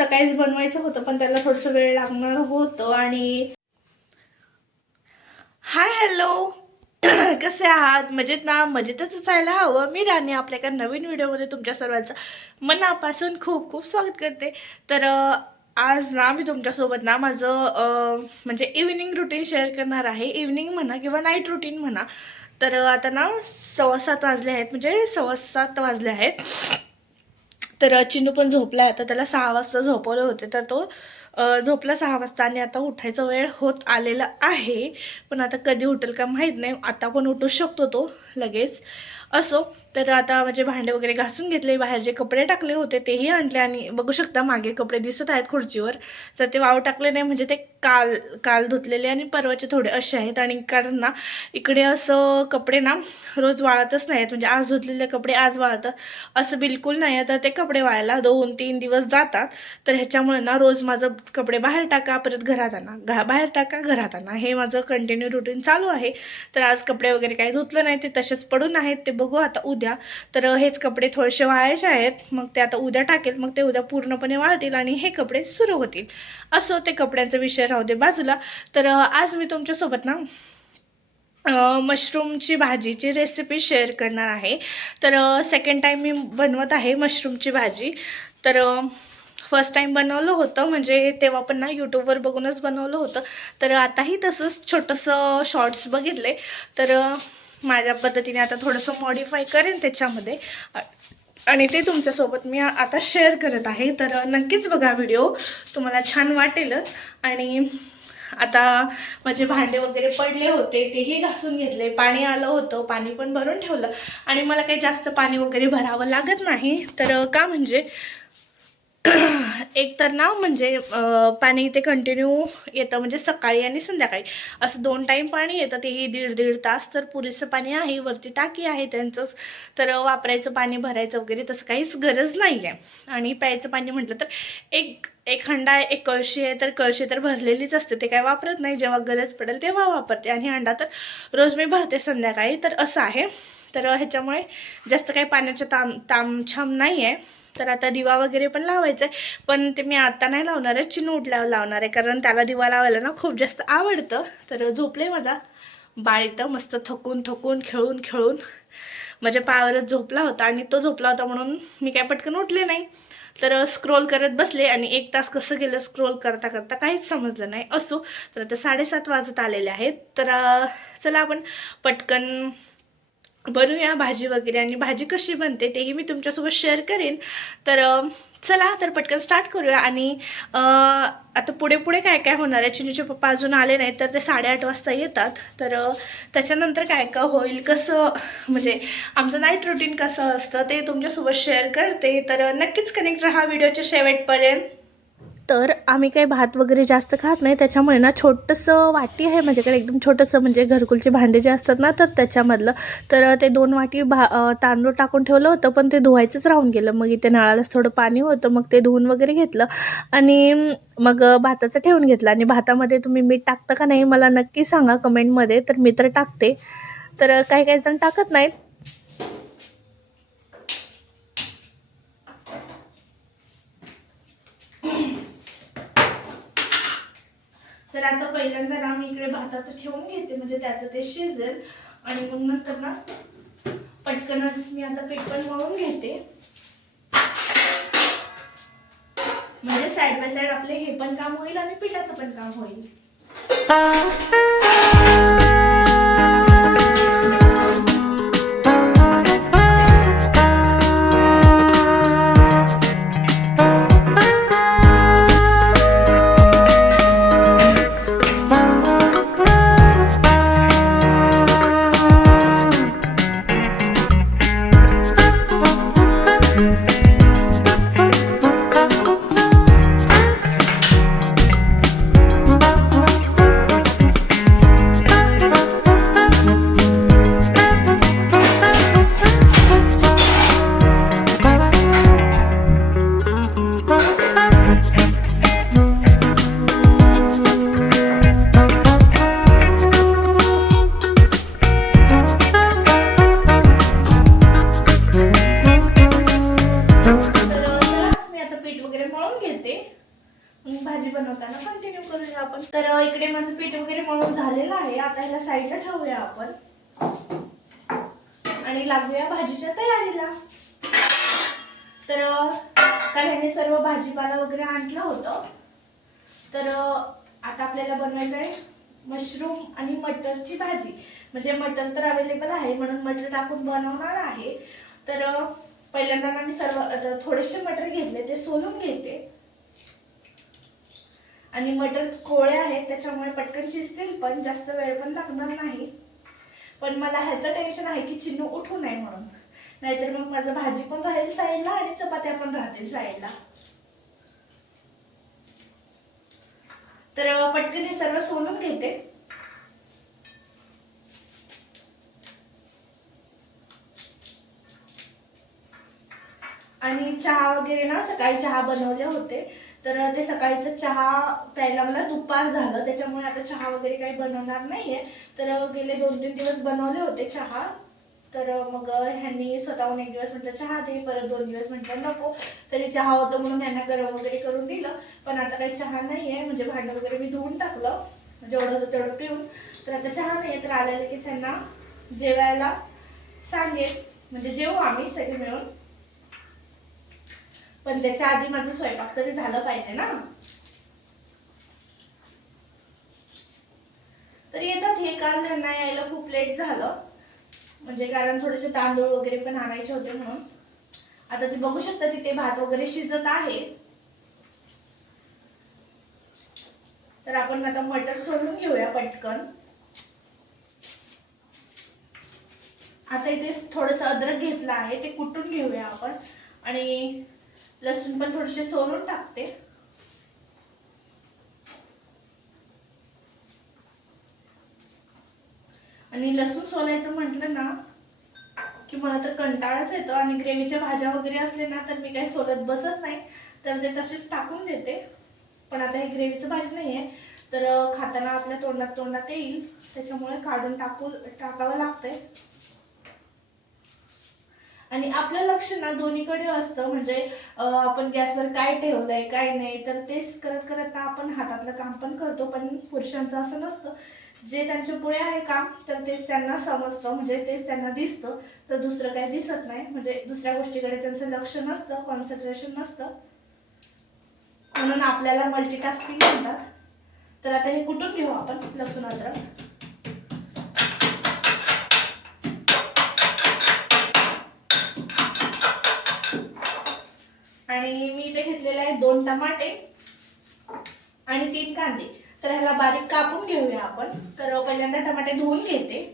सकाळीच बनवायचं होतं पण त्याला थोडंसं वेळ लागणार होतं. आणि हाय हॅलो कसे आहात? मजेत ना? मजेतच असायला हवं. मी राणी आपल्या एका नवीन व्हिडिओमध्ये तुमच्या सर्वांचं मनापासून खूप खूप स्वागत करते. तर आज ना मी तुमच्यासोबत ना माझं म्हणजे इव्हिनिंग रुटीन शेअर करणार आहे. इव्हिनिंग म्हणा किंवा नाईट रुटीन म्हणा. तर आता ना 7:15 वाजले आहेत, म्हणजे 7:15 वाजले आहेत. तर चिनू पण झोपला आहे. आता त्याला 6 वाजता झोपवले होते, तर तो झोपला 6 वाजता आणि आता उठायचा वेळ होत आलेला आहे. पण आता कधी उठेल का माहीत नाही. आता पण उठू शकतो तो लगेच. असो, तर आता म्हणजे भांडे वगैरे घासून घेतले, बाहेर जे कपडे टाकले होते तेही आणले आणि बघू शकता मागे कपडे दिसत आहेत खुर्चीवर. तर ते वाळू टाकले नाही, म्हणजे ते काल काल धुतलेले आणि परवाचे थोडे असे आहेत. आणि कारण ना इकडे असं कपडे ना रोज वाळतच नाहीत, म्हणजे आज धुतलेले कपडे आज वाळतात असं बिलकुल नाही आहे. तर ते कपडे वाळायला 2-3 दिवस जातात. तर ह्याच्यामुळे ना रोज माझं कपडे बाहेर टाका, परत घरात आणा, बाहेर टाका, घरात आणा, हे माझं कंटिन्यू रुटीन चालू आहे. तर आज कपडे वगैरे काही धुतलं नाही, ते तसेच पडून आहेत. ते बघू आता उद्या. तर हेच कपडे थोडेसे वाळायचे आहेत, मग ते आता उद्या टाकेल. मग ते उद्या पूर्णपणे वाळतील आणि हे कपडे सुरू होतील. असो, ते कपड्यांचा विषय राहू दे बाजूला. तर आज मी तुमच्यासोबत ना मशरूमची भाजीची रेसिपी शेअर करणार आहे. तर सेकंड टाईम मी बनवत आहे मशरूमची भाजी. तर फर्स्ट टाईम बनवलं होतं, म्हणजे तेव्हा पण ना यूट्यूबवर बघूनच बनवलं होतं. तर आताही तसंच छोटंसं शॉर्ट्स बघितले. तर माझ्या पद्धतीने आता थोडंसं मॉडिफाय करेन त्याच्यामध्ये आणि ते तुमच्यासोबत मी आता शेअर करत आहे. तर नक्कीच बघा व्हिडिओ, तुम्हाला छान वाटेलच. आणि आता माझे भांडे वगैरे पडले होते तेही घासून घेतले. पाणी आलं होतं, पाणी पण भरून ठेवलं. आणि मला काही जास्त पाणी वगैरे भरावं लागत नाही. तर का म्हणजे एक तर ना म्हणजे पाणी इथे कंटिन्यू येतं, म्हणजे सकाळी आणि संध्याकाळी असं 2 टाईम पाणी येतं. तेही 1.5 तास. तर पुरेसं पाणी आहे, वरती टाकी आहे त्यांचंच. तर वापरायचं पाणी भरायचं वगैरे तसं काहीच गरज नाही आहे. आणि प्यायचं पाणी म्हटलं तर एक हंडा, एक कळशी आहे, तर कळशी तर भरलेलीच असते, ते काय वापरत नाही. जेव्हा गरज पडेल तेव्हा वापरते. आणि हंडा तर रोज मी भरते संध्याकाळी. तर असं आहे. तर ह्याच्यामुळे जास्त काही पाण्याचं तामछाम नाही आहे. तर आता दिवा वगैरे पण लावायचा आहे, पण ते मी आता नाही लावणार आहे, चिनू उठल्यावर लावणार आहे. कारण त्याला दिवा लावायला ना खूप जास्त आवडतं. तर झोपले माझा बाळ इथं मस्त थकून खेळून माझ्या पायावरच झोपला होता. आणि तो झोपला होता म्हणून मी काय पटकन उठले नाही. तर स्क्रोल करत बसले आणि 1 तास कसं गेलं स्क्रोल करता करता काहीच समजलं नाही. असो, तर आता 7:30 वाजत आलेले आहेत. तर चला आपण पटकन बनवूया भाजी वगैरे. आणि भाजी कशी बनते तेही मी तुमच्यासोबत शेअर करेन. तर चला तर पटकन स्टार्ट करूया. आणि आता पुढे काय काय होणार आहे. चिनूचे पप्पा अजून आले नाहीत, तर ते 8:30 वाजता येतात. तर त्याच्यानंतर काय काय होईल, कसं म्हणजे आमचं नाईट रुटीन कसं असतं ते तुमच्यासोबत शेअर करते. तर नक्कीच कनेक्ट राहा व्हिडिओच्या शेवटपर्यंत. तर आम्ही काही भात वगैरे जास्त खात नाही, त्याच्यामुळे ना छोटंसं वाटी आहे माझ्याकडे, एकदम छोटंसं, म्हणजे घरकुलचे भांडे जे असतात ना, तर त्याच्यामधलं. तर ते 2 वाटी तांदूळ टाकून ठेवलं होतं, पण ते धुवायचंच राहून गेलं. मग इथे नळालाच थोडं पाणी होतं, मग ते धुवून वगैरे घेतलं आणि मग भाताचं ठेवून घेतलं. आणि भातामध्ये तुम्ही मीठ टाकता का नाही मला नक्की सांगा कमेंटमध्ये. तर मी तर टाकते, तर काही जण टाकत नाहीत. तर आता पहिल्यांदा ना मी इकडे भाताचं ठेवून घेते, म्हणजे त्याचं ते शिजेल. आणि मग नंतर ना पटकनच मी आता पीठ पण मळून घेते, म्हणजे साईड बाय साईड आपले हे पण काम होईल आणि पिठाचं पण काम होईल. वगैरे मळून घेते, मग भाजी बनवताना कंटिन्यू करूया आपण. तर इकडे माझं पीठ वगैरे मळून झालेलं आहे. आता ह्याला साईडला ठेवूया आपण आणि लागूया भाजीच्या तयारीला. तर काल ह्याने सर्व भाजीपाला वगैरे आणलं होतं. तर आता आपल्याला बनवायचं आहे मशरूम आणि मटरची भाजी. म्हणजे मटर तर अवेलेबल आहे म्हणून मटर टाकून बनवणार आहे. तर पहिल्यांदा ना मी थोडेसे मटर घेतले, ते सोलून घेते. आणि मटर कोळे आहेत त्याच्यामुळे पटकन शिजतील, पण जास्त वेळ पण लागणार नाही. पण मला ह्याचं टेन्शन आहे की चिन्नू उठू नये म्हणून, नाहीतर मग माझं भाजी पण राहील साईडला आणि चपात्या पण राहतील साईडला. तर पटकन हे सर्व सोलून घेते. आणि चहा वगैरे ना सकाळी चहा बनवले होते, तर ते सकाळीचं चहा प्यायला मला दुपार झालं, त्याच्यामुळे आता चहा वगैरे काही बनवणार नाहीये. तर गेले 2-3 दिवस बनवले होते चहा. तर मग ह्यांनी स्वतःहून एक दिवस म्हटलं चहा दे, परत 2 दिवस म्हटलं नको. तरी चहा होतं म्हणून ह्यांना गरम वगैरे करून दिलं. पण आता काही चहा नाहीये, म्हणजे भांडं वगैरे मी धुवून टाकलं, जेवढं होतं तेवढं पिऊन. तर आता चहा नाहीये. तर आल्या लगेच ह्यांना जेवायला सांगेल, म्हणजे जेवू आम्ही सगळे मिळून. पण त्याच्या आधी माझं स्वयंपाक तरी झालं पाहिजे ना. तर येतात हे. काल त्यांना यायला खूप लेट झालं, म्हणजे कारण थोडेसे तांदूळ वगैरे पण आणायचे होते म्हणून. आता ते बघू शकता तिथे भात वगैरे शिजत आहे. तर आपण आता मटर सोलून घेऊया पटकन. आता इथे थोडंसं अद्रक घेतलं आहे, ते कुटून घेऊया आपण. आणि लसूण पण थोडेसे सोलून टाकते. आणि लसूण सोलायचं म्हटलं ना की मला तर कंटाळाच येतो. आणि ग्रेव्हीच्या भाज्या वगैरे असले ना तर मी काही सोलत बसत नाही, तर ते तसेच टाकून देते. पण आता हे ग्रेव्हीचं भाजी नाहीये, तर खाताना आपल्या तोंडात येईल, त्याच्यामुळे काढून टाकावं लागतंय. आणि आपलं लक्ष ना दोन्हीकडे असतं, म्हणजे आपण गॅसवर काय ठेवलंय काय नाही, तर तेच करत करत आपण हातातलं काम पण करतो. पण पुरुषांचं असं नसतं. जे त्यांच्या पुढे आहे काम, तर तेच त्यांना समजतं, म्हणजे तेच त्यांना दिसतं. तर दुसरं काही दिसत नाही, म्हणजे दुसऱ्या गोष्टीकडे त्यांचं लक्ष नसतं, कॉन्सन्ट्रेशन नसतं. म्हणून आपल्याला मल्टीटास्किंग म्हणतात. तर आता हे कुठून घेऊ आपण लसूण अद्रक. आणि मी इथे घेतलेले आहे 2 टमाटे आणि 3 कांदे. तर ह्याला बारीक कापून घेऊया आपण. तर पहिल्यांदा टमाटे धुवून घेते.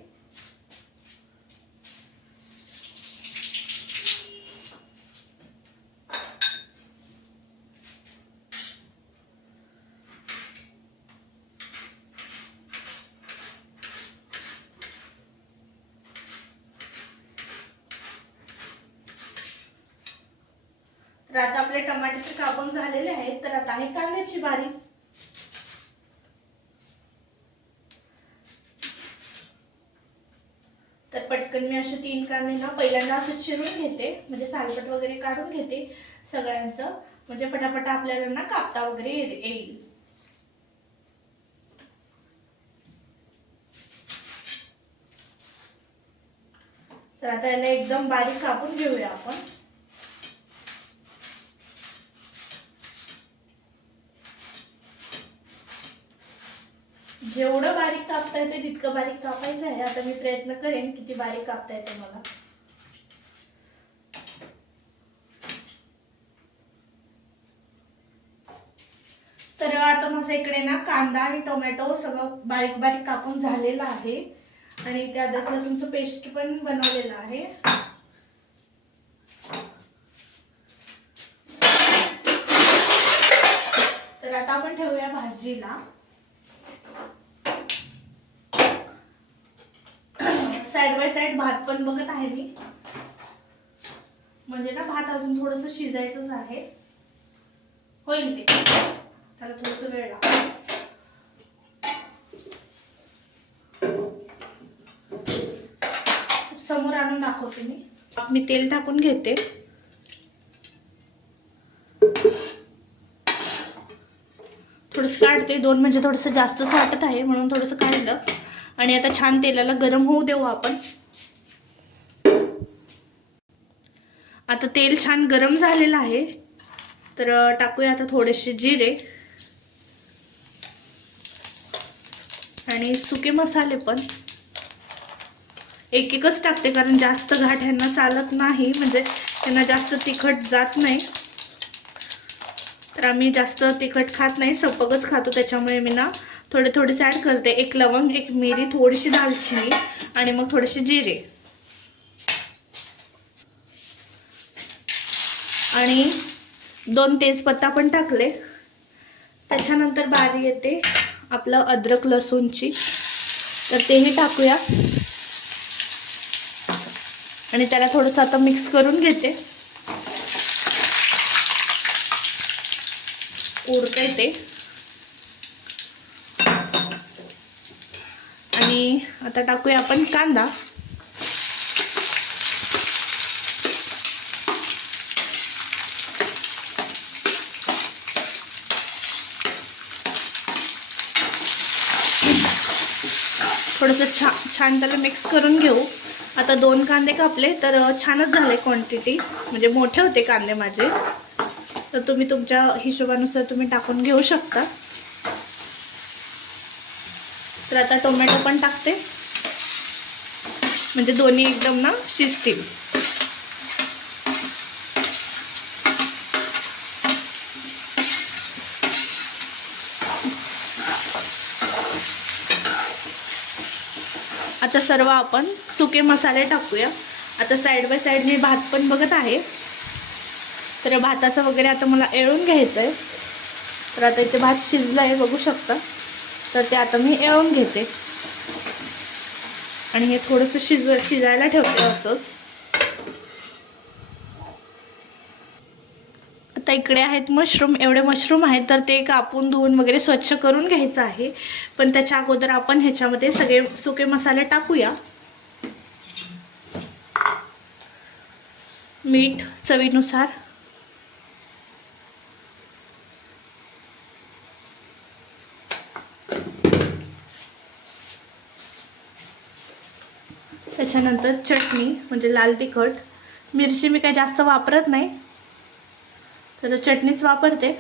तर आता आपले टमाट्याचे कापून झालेले आहेत. तर आता आहे कांद्याची बारीक. तर पटकन मी असे 3 कांदे ना पहिल्यांदा असं चिरून घेते, म्हणजे सालपट वगैरे काढून घेते सगळ्यांचं, म्हणजे पटापट आपल्याला ना कापता वगैरे येईल. तर आता याला एकदम बारीक कापून घेऊया आपण. जेवढं बारीक कापता येते तितकं बारीक कापायचं आहे. आता मी प्रयत्न करेन किती बारीक कापता येते मला. तर आता माझं इकडे ना कांदा आणि टोमॅटो सगळं बारीक बारीक कापून झालेलं आहे. आणि त्या अद्रक लसूणचं पेस्ट पण बनवलेलं आहे. तर आता आपण ठेवूया भाजीला. साइड बाय साइड भात पण बघत आहे मी, म्हणजे ना भात अजून थोडंसं शिजायचंच आहे. होईल ते, त्याला थोडंसं वेळ लागतो. समोर आणून दाखवते मी. मी तेल टाकून घेते. थोडंसं काढते, 2 म्हणजे थोडंसं जास्तच वाटत आहे म्हणून थोडंसं काढलं. आणि आता छान तेलाला गरम होऊ देऊ आपण. आता तेल छान गरम झालेलं आहे, तर टाकूया आता थोडेसे जिरे आणि सुके मसाले पण एक एकच टाकते, कारण जास्त घाट ह्यांना चालत नाही, म्हणजे त्यांना जास्त तिखट जात नाही. तर आम्ही जास्त तिखट खात नाही, सपकच खातो, त्याच्यामुळे मी ना थोडे थोडेच ॲड करते. एक लवंग, एक मिरी, थोडीशी दालचिनी आणि मग थोडेसे जिरे आणि 2 तेजपत्ता पण टाकले. त्याच्यानंतर बारी येते आपलं अद्रक लसूणची, तर तेही टाकूया आणि त्याला थोडंसं आता मिक्स करून घेते. उडतंय ते. आणि आता टाकूया आपण कांदा. थोडंसं छान त्याला मिक्स करून घेऊ. आता 2 कांदे कापले, तर छानच झाले क्वांटिटी, म्हणजे मोठे होते कांदे माझे, तर तुम्ही तुमच्या हिशोबानुसार तुम्ही टाकून घेऊ शकता. तर आता टोमॅटो पण टाकते, म्हणजे दोन्ही एकदम ना शिजतील. आता सर्व आपण सुके मसाले टाकूया. आता साईड बाय साईड मी भात पण बघत आहे, तर भाताचं वगैरे आता मला येळून घ्यायचं आहे. तर आता इथे भात शिजला आहे बघू शकता, तर ते आता मी येळून घेते आणि हे थोडंसं शिजायला ठेवते असंच. आता इकडे आहेत मशरूम, एवढे मशरूम आहेत, तर ते कापून धुवून वगैरे स्वच्छ करून घ्यायचं आहे. पण त्याच्या अगोदर आपण ह्याच्यामध्ये सगळे सुके मसाले टाकूया. मीठ चवीनुसार, त्याच्यानंतर चटणी म्हणजे लाल तिखट. मिरची मी काही जास्त वापरत नाही, तर चटणीच वापरते.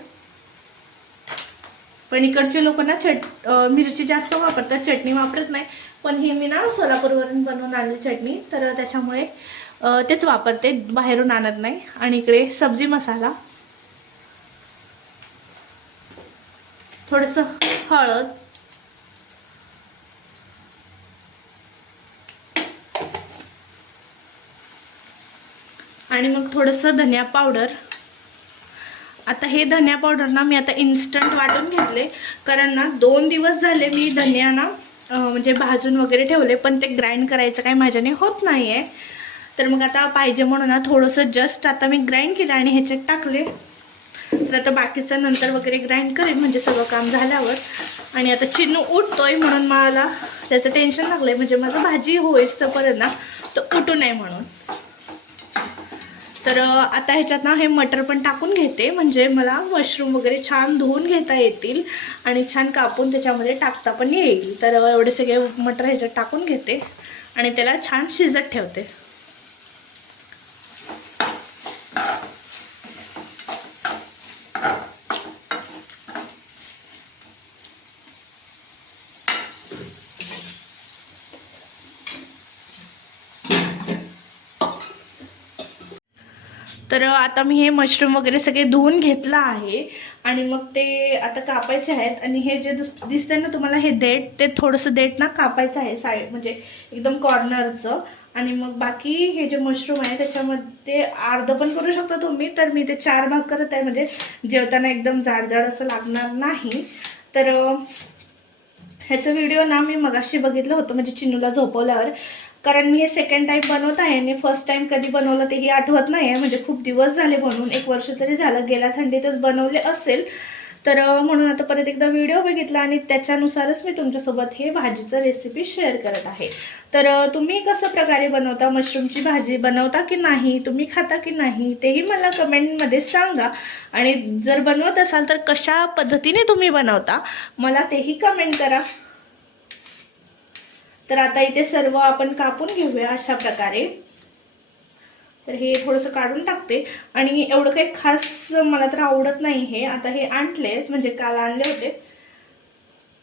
पण इकडचे लोक ना मिरची जास्त वापरतात, चटणी वापरत नाही. पण ही मी ना सोलापूरवरून बनवून आणली चटणी, तर त्याच्यामुळे तेच वापरते, बाहेरून आणत नाही. आणि इकडे सब्जी मसाला, थोडंसं हळद, आणि मग थोडंसं धनिया पावडर. आता हे धनिया पावडर ना मी आता इन्स्टंट वाटून घेतले, कारण ना 2 दिवस झाले मी धनिया ना म्हणजे भाजून वगैरे ठेवले, पण ते ग्राइंड करायचं काही माझ्याने होत नाही आहे. तर मग आता पाहिजे म्हणून ना थोडंसं जस्ट आता मी ग्राइंड केलं आणि ह्याच्यात टाकले. तर आता बाकीचं नंतर वगैरे ग्राइंड करेन, म्हणजे सगळं काम झाल्यावर. आणि आता चिन्नू उठतोय म्हणून मला त्याचं टेन्शन लागलंय, म्हणजे माझं भाजी होईस तोपर्यंत ना तो उठू नये म्हणून. तर आता ह्याच्यात ना हे मटर पण टाकून घेते, म्हणजे मला मशरूम वगैरे छान धुवून घेता येतील आणि छान कापून त्याच्यामध्ये टाकता पण येईल. तर एवढे सगळे मटर ह्याच्यात टाकून घेते आणि त्याला छान शिजत ठेवते. तर आता मी हे मशरूम वगैरे सगळे धुवून घेतलं आहे आणि मग ते आता कापायचे आहेत. आणि हे जे दिसतंय ना तुम्हाला हे देठ, ते थोडंसं देठ ना कापायचं आहे साईड, म्हणजे एकदम कॉर्नरचं. आणि मग बाकी हे जे मशरूम आहे त्याच्यामध्ये अर्ध पण करू शकता तुम्ही, तर मी ते 4 भाग करत आहे, म्हणजे जेवताना एकदम जाड जाड असं लागणार नाही. तर ह्याचं व्हिडिओ ना मी मगाशी बघितलं होतं, म्हणजे चिन्नूला झोपवल्यावर, कारण मी हे सेकंड टाइम बनवत आहे आणि फर्स्ट टाइम कधी बनवलं तेही आठवत नाही आहे, म्हणजे खूप दिवस झाले बनवून, 1 वर्ष तरी झालं, गेल्या थंडीतच बनवले असेल. तर म्हणून आता परत एकदा व्हिडिओ बघितला आणि त्याच्यानुसारच मी तुमच्यासोबत हे भाजीचं रेसिपी शेअर करत आहे. तर तुम्ही कसं प्रकारे बनवता, मशरूमची भाजी बनवता की नाही, तुम्ही खाता की नाही, तेही मला कमेंटमध्ये सांगा. आणि जर बनवत असाल तर कशा पद्धतीने तुम्ही बनवता मला तेही कमेंट करा. तर आता इथे सर्व आपण कापून घेऊया अशा प्रकारे. तर हे थोडंसं काढून टाकते. आणि एवढं काही खास मला तर आवडत नाही हे. आता हे आणले म्हणजे काल आणले होते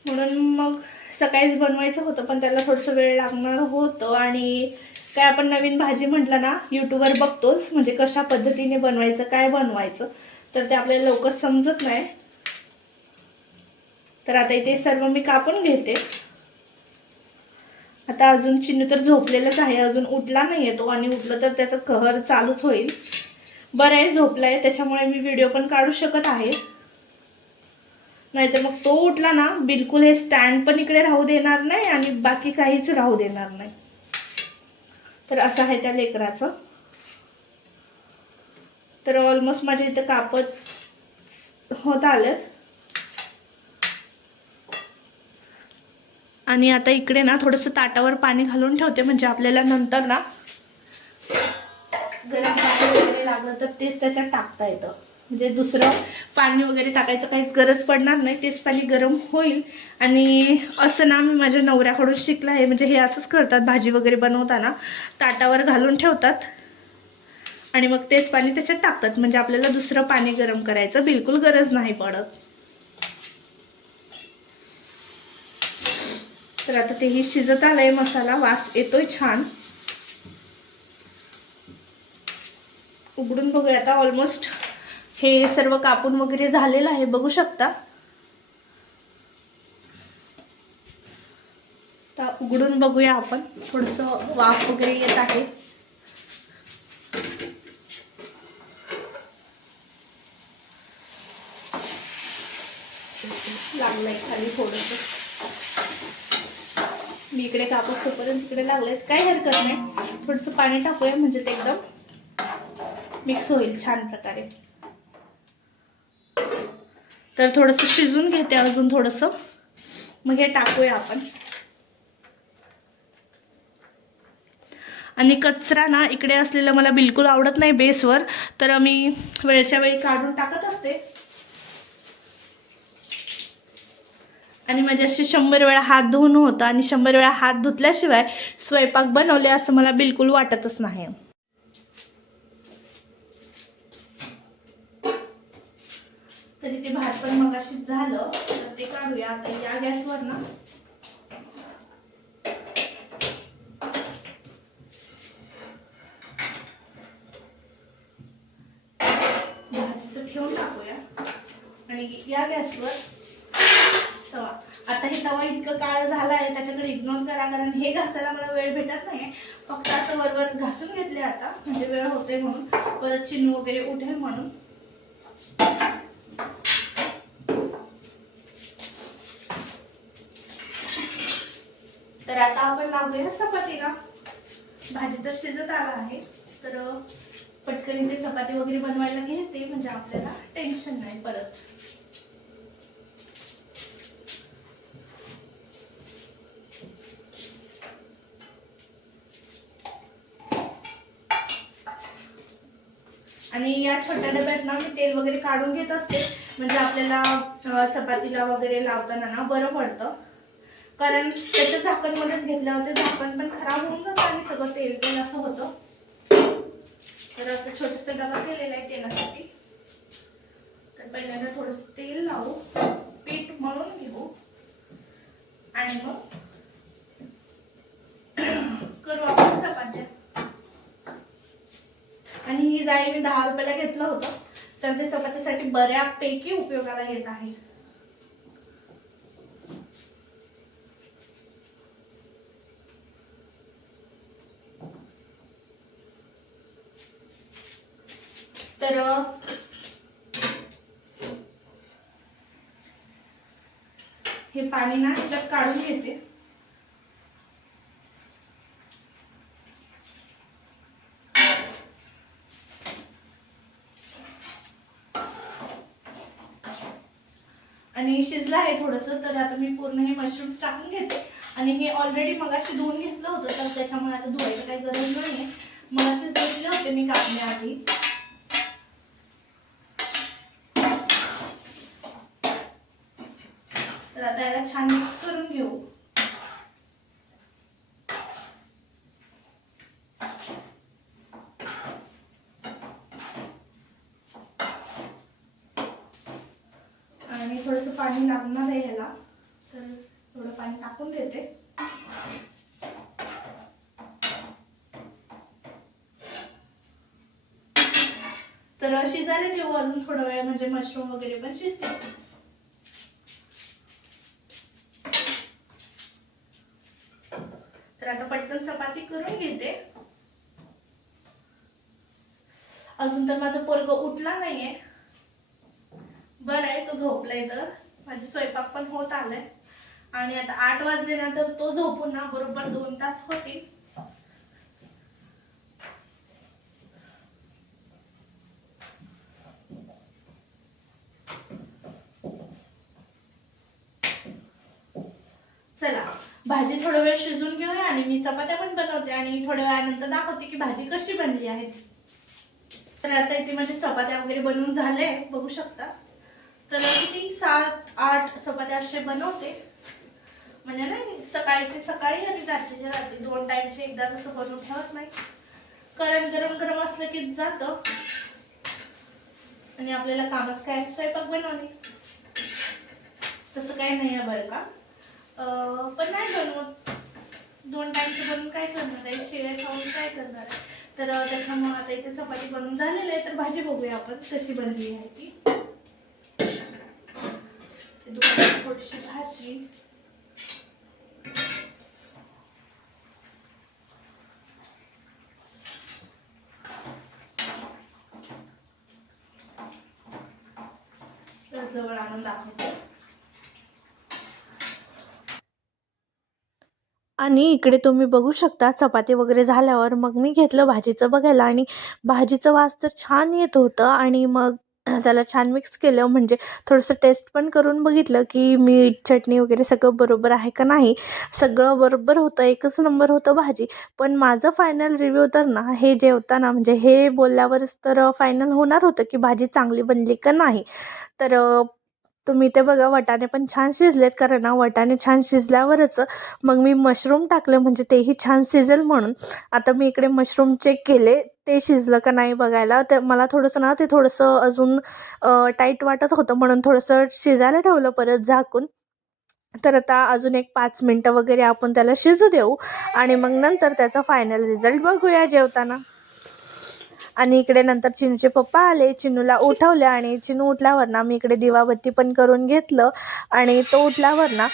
म्हणून मग सकाळीच बनवायचं होतं, पण त्याला थोडंसं वेळ लागणार होतं. आणि काय आपण नवीन भाजी म्हटलं ना यूट्यूबवर बघतोच, म्हणजे कशा पद्धतीने बनवायचं, काय बनवायचं, तर ते आपल्याला लवकर समजत नाही. तर आता इथे सर्व मी कापून घेते. आता अजून चिन्नू तर झोपलेलंच आहे, अजून उठला नाही आहे तो. आणि उठलं तर त्याचं कहर चालूच होईल. बरं आहे झोपलाय, त्याच्यामुळे मी व्हिडिओ पण काढू शकत आहे. नाहीतर मग तो उठला ना बिलकुल हे स्टँड पण इकडे राहू देणार नाही आणि बाकी काहीच राहू देणार नाही. तर असं आहे त्या लेकराचं. तर ऑलमोस्ट माझ्या इथं कापत होत आलं. आणि आता इकडे ना थोडंसं ताटावर पाणी घालून ठेवते, म्हणजे आपल्याला नंतर ना गरम पाणी वगैरे लागलं तर तेच त्याच्यात टाकता येतं. म्हणजे दुसरं पाणी वगैरे टाकायचं काहीच गरज पडणार नाही, तेच पाणी गरम होईल. आणि असं ना मी माझ्या नवऱ्याकडून शिकलं आहे. म्हणजे हे असंच करतात, भाजी वगैरे बनवताना ताटावर घालून ठेवतात आणि मग तेच पाणी त्याच्यात टाकतात. म्हणजे आपल्याला दुसरं पाणी गरम करायचं बिलकुल गरज नाही पडत. तर आता तेही शिजत आलंय, मसाला वास येतोय छान. उघडून बघूया आता. ऑलमोस्ट हे सर्व कापून वगैरे झालेलं आहे, बघू शकता. आता उघडून बघूया आपण. थोडंसं वाफ वगैरे येत आहे. लागलंय खाली थोडंसं. मी इकडे कापूस तोपर्यंत तिकडे लागलेत, काही हरकत नाही. थोडंसं पाणी टाकूया म्हणजे ते एकदम मिक्स होईल छान प्रकारे. तर थोडंसं शिजून घेते अजून थोडंसं, मग हे टाकूया आपण. आणि कचरा ना इकडे असलेला मला बिलकुल आवडत नाही बेसवर, तर मी वेळच्या वेळी काढून टाकत असते. आणि माझे असे 100 वेळा हात धुवून होतं आणि 100 वेळा हात धुतल्याशिवाय स्वयंपाक बनवले असं मला बिलकुल वाटतच नाही. तरी ते भात पण मगाशीच झालं, तर ते काढूया आता या गॅसवर ना. भाजीचं ठेवून टाकूया आणि या गॅसवर तवा. आता हे तवा इतकं काळं झाला आहे त्याच्याकडे इग्नोर करा, कारण हे घासायला मला वेळ भेटत नाही. फक्त असं वरवर घासून घेतले आता, म्हणजे वेळ होते म्हणून, परत चिन्नू वगैरे उठेल म्हणून. तर आता आपण लावूया चपातीला. भाजी तर शिजत आला आहे, तर पटकन ते चपाती वगैरे बनवायला घेते, म्हणजे आपल्याला टेन्शन नाही परत. आणि या छोट्या डब्यात ना मी तेल वगैरे काढून घेत असते, म्हणजे आपल्याला चपातीला वगैरे लावताना ना बरं पडतं. कारण त्याचं झाकण मध्येच घेतलं होतं, झाकण पण खराब होऊन जातं आणि सगळं तेल तेल असं होतं. तर आता छोटंसं डबा केलेला आहे तेलासाठी. तर पहिल्यांदा थोडंसं तेल लावू, पीठ मळून घेऊ आणि मग करू आपण चपात्या. आणि ही जाळी मी 10 रुपयाला घेतलं होतं, तर ते चपातीसाठी बऱ्यापैकी उपयोगाला येत आहे. तर हे पाणी ना त्याच्यात काढून घेते. आणि शिजलं आहे थोडंसं. तर आता मी पूर्ण हे मशरूम्स टाकून घेते. आणि हे ऑलरेडी मगाशी धुवून घेतलं होतं, तर त्याच्यामुळे आता धुवायची काही गरज नाही आहे. मगाशीच धुतले होते मी कापण्याआधी. तर आता याला छान मिक्स करून घेऊ. आणि थोडंसं पाणी लागणार आहे ह्याला, तर थोडं पाणी टाकून देते. तर शिजायला ठेवू अजून थोडा वेळ, म्हणजे मशरूम वगैरे पण शिजते. तर आता पटकन चपाती करून घेते. अजून तर माझं पोरग उठला नाहीये. बरं आहे तो झोपलाय, तर माझे स्वयंपाक पण होत आलाय. आणि आता 8 वाजले ना, तर तो झोपून ना बरोबर 2 तास होतील. चला भाजी थोडा वेळ शिजून घेऊया आणि मी चपात्या पण बनवते आणि थोड्या वेळानंतर दाखवते की भाजी कशी बनली आहे. तर आता इथे माझे चपात्या वगैरे बनवून झाले, बघू शकता. तर किती 7-8 चपात्या असे बनवते, म्हणजे नाही सकाळीचे सकाळी आणि रात्रीच्या रात्री 2 टाइमचे एकदा तसं बनवून ठेवत नाही, कारण गरम गरम असलं की जातं आणि आपल्याला कामच काय स्वयंपाक बनवणे, तसं काही नाही आहे बरं का. पण नाही बनवत, 2 टाइमचं बनवून काय करणार आहे, शिळे खाऊन काय करणार आहे. तर त्याच्यामुळे आता इथे चपाती बनवून झालेली आहे. तर भाजी बघूया आपण कशी बनली आहे ती. थोडीशी भाजी, जवळ आणून दाखवते. आणि इकडे तुम्ही बघू शकता चपाती वगैरे झाल्यावर मग मी घेतलं भाजीचं बघायला, आणि भाजीचं वास तर छान येत होतं. आणि मग त्याला छान मिक्स केलं, म्हणजे थोडंसं टेस्ट पण करून बघितलं की मीठ चटणी वगैरे सगळं बरोबर आहे का नाही. सगळं बरोबर होतं, एकच नंबर होतं भाजी. पण माझं फायनल रिव्ह्यू तर ना हे जेवताना, म्हणजे हे बोलल्यावरच तर फायनल होणार होतं की भाजी चांगली बनली का नाही. तर तुम्ही ते बघा, वाटाणे पण छान शिजलेत, कारण ना वाटाणे छान शिजल्यावरच मग मी मशरूम टाकले, म्हणजे तेही छान शिजेल म्हणून. आता मी इकडे मशरूम चेक केले, ते शिजलं का नाही बघायला. तर मला थोडंसं ना ते थोडंसं अजून टाईट वाटत होतं, म्हणून थोडंसं शिजायला ठेवलं परत झाकून. तर आता अजून एक 5 मिनटं वगैरे आपण त्याला शिजू देऊ, आणि मग नंतर त्याचा फायनल रिझल्ट बघूया जेवताना. आणि इकडे नंतर चिनूचे पप्पा आले, चिनूला उठवले, आणि चिनू उठल्यावर ना मी इकडे दिवाबत्ती पण करून घेतलं. आणि तो उठल्यावर ना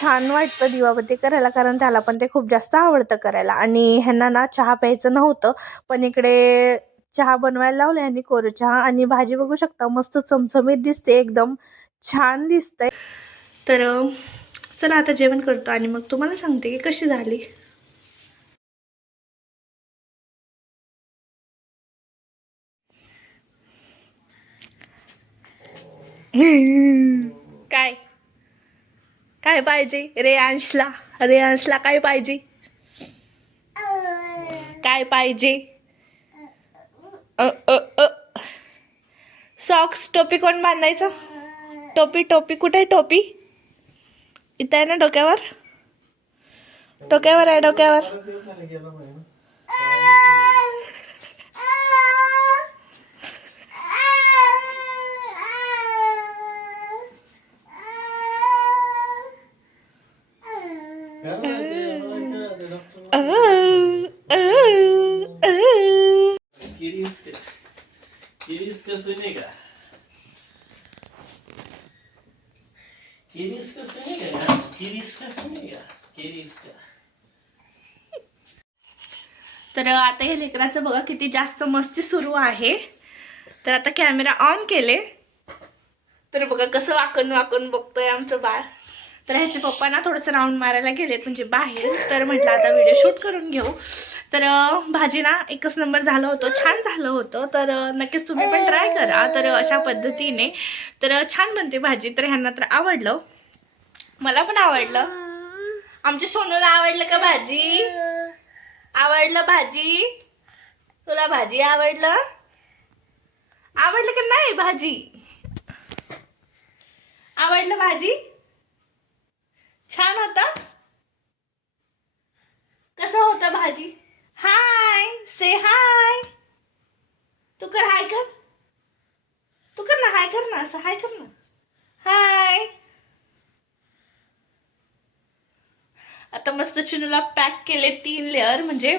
छान वाटतं दिवाबत्ती करायला, कारण त्याला पण ते खूप जास्त आवडतं करायला. आणि ह्यांना ना चहा प्यायचं नव्हतं, पण इकडे चहा बनवायला लावले आणि कोरं चहा. आणि भाजी बघू शकता मस्त चमचमीत दिसते, एकदम छान दिसतंय. तर चला आता जेवण करतो आणि मग तुम्हाला सांगते की कशी झाली. काय काय पाहिजे रेयांशला, रेयांशला काय पाहिजे, काय पाहिजे. सॉक्स, टोपी कोण बांधायचं, टोपी टोपी कुठे आहे टोपी, इथं आहे ना डोक्यावर, डोक्यावर आहे डोक्यावर. तर आता हे लेकराचं बघा किती जास्त मस्ती सुरू आहे. तर आता कॅमेरा ऑन केले, तर बघा कसं वाकून वाकून बघतोय आमचं बाळ. तर ह्याचे पप्पा ना थोडंसं राऊंड मारायला गेलेत म्हणजे बाहेर, तर म्हटलं आता व्हिडिओ शूट करून घेऊ. तर भाजी ना एकच नंबर झालं होतं, छान झालं होतं. तर नक्कीच तुम्ही पण ट्राय करा. तर अशा पद्धतीने तर छान बनते भाजी. तर ह्यांना तर आवडलं, मला पण आवडलं. आमच्या सोनूला आवडलं का भाजी? आवडलं भाजी? तुला भाजी आवडलं? आवडलं का नाही भाजी? आवडलं भाजी? छान होतं? कसं होतं भाजी? हाय, से हाय. तू कर, हाय कर. तू कर ना, हाय कर ना, असं हाय कर ना. हाय. आता मस्त चिनूला पॅक केले 3 लेअर, म्हणजे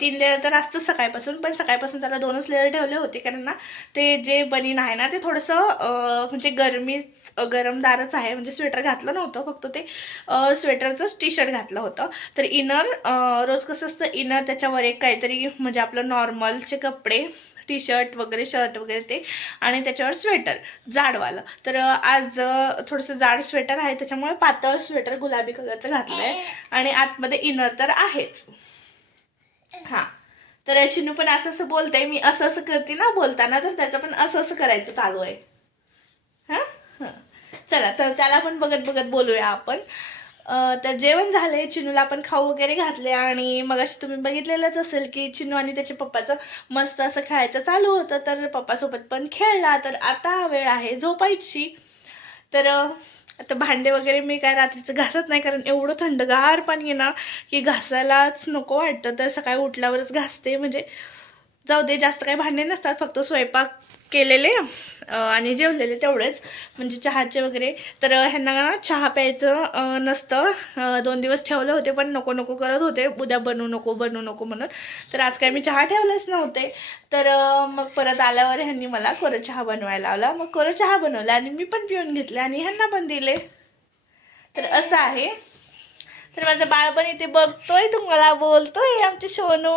3 लेअर तर असतं सकाळपासून, पण सकाळपासून त्याला 2च लेअर ठेवले होते, कारण ना ते जे बनीन आहे ना ते थोडंसं म्हणजे गरमदारच आहे, म्हणजे स्वेटर घातलं नव्हतं, फक्त ते स्वेटरचंच टी शर्ट घातलं होतं. तर इनर रोज कसं असतं, इनर त्याच्यावर एक काहीतरी म्हणजे आपलं नॉर्मलचे कपडे, टी शर्ट वगैरे, शर्ट वगैरे ते, आणि त्याच्यावर स्वेटर जाडवालं. तर आज थोडंसं जाड स्वेटर आहे, त्याच्यामुळे पातळ स्वेटर गुलाबी कलरचं घातलं आहे, आणि आतमध्ये इनर तर आहेच. हां, तर शिनू पण असं असं बोलते, मी असं असं करते ना बोलताना, तर त्याचं पण असं असं करायचं चालू आहे. हां हां, चला तर त्याला पण बघत बघत बोलूया आपण. तर जेवण झाले, चिनूला आपण खाऊ वगैरे घातले, आणि मग अशी तुम्ही बघितलेलंच असेल की चिनू आणि त्याच्या पप्पाचं मस्त असं खेळायचं चालू होतं. तर पप्पासोबत पण खेळला. तर आता वेळ आहे झोपायची. तर आता भांडे वगैरे मी काय रात्रीचं घासत नाही, कारण एवढं थंडगार पाणी आहे ना की घासायलाच नको वाटतं. तर सकाळी उठल्यावरच घासते, म्हणजे जाऊ दे, जास्त काही भांडे नसतात, फक्त स्वयंपाक केलेले आणि जेवलेले तेवढेच, म्हणजे चहाचे वगैरे. तर ह्यांना ना चहा प्यायचं नसतं. 2 दिवस ठेवले होते, पण नको नको करत होते, उद्या बनवू नको म्हणून. तर आज काय मी चहा ठेवलेच नव्हते. तर मग परत आल्यावर ह्यांनी मला कोरा चहा बनवायला लावला. मग कोरा चहा बनवला आणि मी पण पिऊन घेतले आणि ह्यांना पण दिले. तर असं आहे. तर माझं बाळ पण इथे बघतोय, तुम्हाला बोलतोय, आमचे सोनू,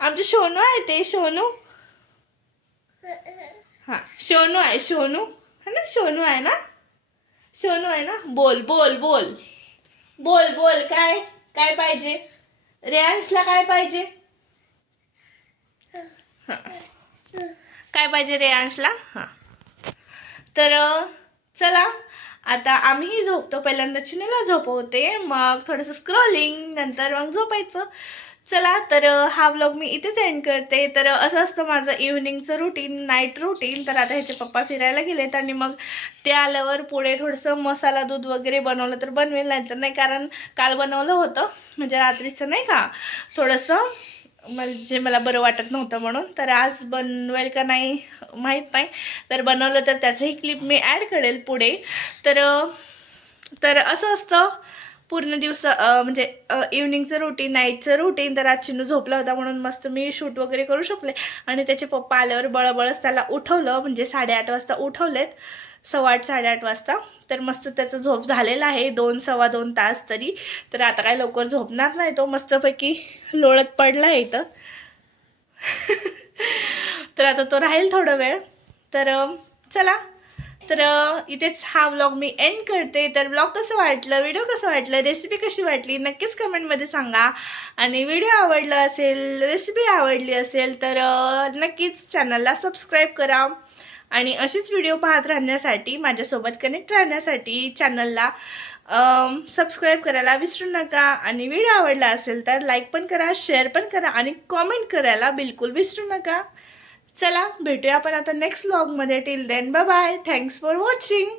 आमचे सोनू आहे, ते सोनू. हा, सोनू आहे, सोनू है ना, सोनू आहे ना, सोनू आहे ना. बोल बोल बोल बोल बोल, काय काय पाहिजे रेयांशला, काय पाहिजे? काय पाहिजे रेयांशला? हां, तर चला आता आम्हीही झोपतो. पहिल्यांदा चिनूला झोपवते, मग थोडंसं स्क्रोलिंग, नंतर मग झोपायचं. चला तर हा व्लॉग मी इथेच एंड करते. तर असं असतं माझं इव्हनिंगचं रुटीन, नाईट रुटीन. तर आता ह्याचे पप्पा फिरायला गेलेत, आणि मग ते आल्यावर पुढे थोडंसं मसाला दूध वगैरे बनवलं तर बनवेल, नाही तर नाही, कारण काल बनवलं होतं, म्हणजे रात्रीचं नाही का, थोडंसं म्हणजे मला बरं वाटत नव्हतं म्हणून. तर आज बनवेल का नाही माहीत नाही. तर बनवलं तर त्याचंही क्लिप मी ॲड करेल पुढे. तर तर असं असतं पूर्ण दिवस, म्हणजे इव्हनिंगचं रुटीन, नाईटचं रुटीन. तर आज चिनू झोपला होता म्हणून मस्त मी शूट वगैरे करू शकले, आणि त्याचे पप्पा आल्यावर बळबळच त्याला उठवलं, म्हणजे 8:30 वाजता उठवलेत, 8:15 8:30 वाजता. तर मस्त त्याचं झोप झालेलं आहे 2 सव्वा 2 तास तरी. तर आता काय लवकर झोपणार नाही तो, मस्तपैकी लोळत पडला आहे इथं. तर आता तो राहील थोडा वेळ. तर चला, तर इथेच हा व्लॉग मी एंड करते. तर व्लॉग कसं वाटलं, व्हिडिओ कसं वाटलं, रेसिपी कशी वाटली नक्कीच कमेंटमध्ये सांगा. आणि व्हिडिओ आवडला असेल, रेसिपी आवडली असेल, तर नक्कीच चॅनलला सबस्क्राईब करा. आणि अशीच व्हिडिओ पाहत राहण्यासाठी, माझ्यासोबत कनेक्ट राहण्यासाठी चॅनलला सबस्क्राईब करायला विसरू नका. आणि व्हिडिओ आवडला असेल तर लाईक पण करा, शेअर पण करा, आणि कॉमेंट करायला बिलकुल विसरू नका. चला भेटूया आपण आता नेक्स्ट व्लॉगमध्ये. Till then bye bye. Thanks for watching.